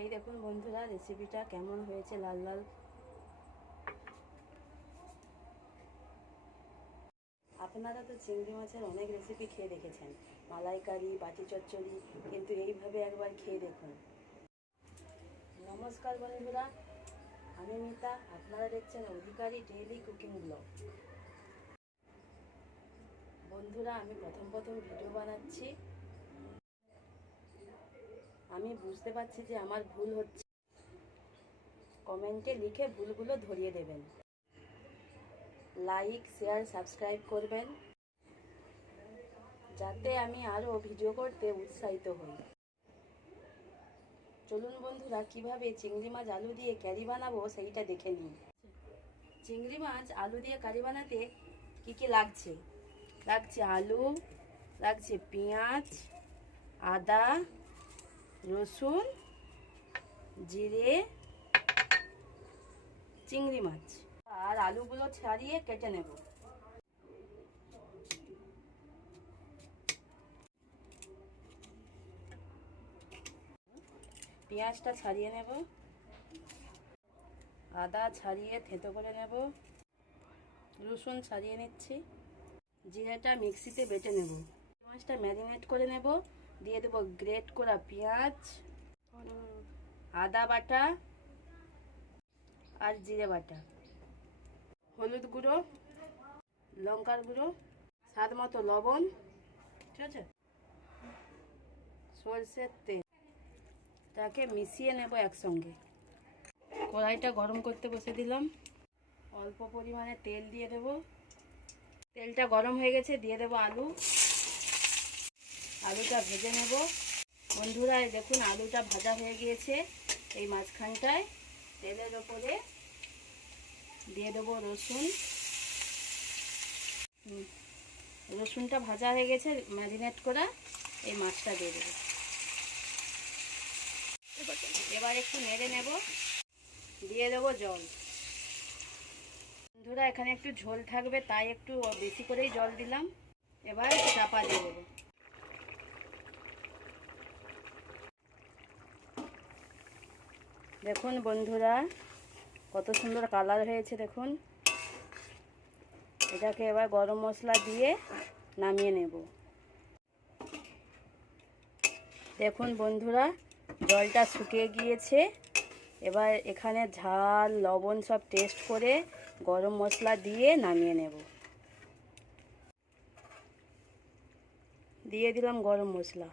এই দেখুন বন্ধুরা রেসিপিটা কেমন হয়েছে লাল লাল। আপনারা তো চিংড়ি মাছের অনেক রেসিপি খেয়ে দেখেছেন, মালাইকারি, বাটি চচ্চড়ি, কিন্তু এইভাবে একবার খেয়ে দেখুন। নমস্কার বন্ধুরা, আমি মিতা, আপনারা দেখছেন অধিকারী ডেইলি কুকিং ব্লগ বন্ধুরা, আমি প্রথম প্রথম ভিডিও বানাচ্ছি। আমি বুঝতে পারছি যে আমার ভুল হচ্ছে। কমেন্টে লিখে ভুলগুলো ধরিয়ে দেবেন। লাইক, শেয়ার, সাবস্ক্রাইব করবেন। যাতে আমি আরও ভিডিও করতে উৎসাহিত হই। চলুন বন্ধুরা, কীভাবে চিংড়ি মাছ আলু দিয়ে ক্যারি বানাবো সেইটা দেখে নিন চিংড়ি মাছ আলু দিয়ে কারি বানাতে কি কি লাগছে? লাগছে আলু, লাগছে পেঁয়াজ, আদা রসুন, জিরে, চিংড়ি মাছ। আর আলুগুলো ছাড়িয়ে কেটে নেব। পেঁয়াজটা ছাড়িয়ে নেব। আদা ছাড়িয়ে থেতো করে নেব। রসুন ছাড়িয়ে নিচ্ছি। জিরাটা মিক্সিতে বেটে নেব। পেঁয়াজটা ম্যারিনেট করে নেব। দিয়ে দেবো গ্রেট করা পেঁয়াজ, আদা বাটা আর জিরে বাটা। হলুদ গুঁড়ো, লঙ্কার গুঁড়ো, স্বাদ মতো লবণ, ঠিক আছে? সরষের তেল। তাকে মিশিয়ে নেব একসঙ্গে। কড়াইটা গরম করতে বসে দিলাম। অল্প পরিমাণে তেল দিয়ে দেব। তেলটা গরম হয়ে গেছে, দিয়ে দেব আলু। আলুটা ভেজে নেব। বন্ধুরা দেখুন, আলুটা ভাজা হয়ে গিয়েছে। এই মাঝখানটায় তেলের ওপরে দিয়ে দেবো রসুন। রসুনটা ভাজা হয়ে গেছে, ম্যারিনেট করা এই মাছটা দিয়ে দেবো। এবার একটু নেড়ে নেব, দিয়ে দেবো জল। বন্ধুরা, এখানে একটু ঝোল থাকবে, তাই একটু বেশি করেই জল দিলাম। এবার চাপা দিয়ে দেবো। দেখুন বন্ধুরা, কত সুন্দর কালার হয়েছে, দেখুন। এটাকে এবার গরম মশলা দিয়ে নামিয়ে নেব। দেখুন বন্ধুরা, জলটা শুকিয়ে গিয়েছে। এবার এখানে ঝাল, লবণ সব টেস্ট করে গরম মশলা দিয়ে নামিয়ে নেব। দিয়ে দিলাম গরম মশলা।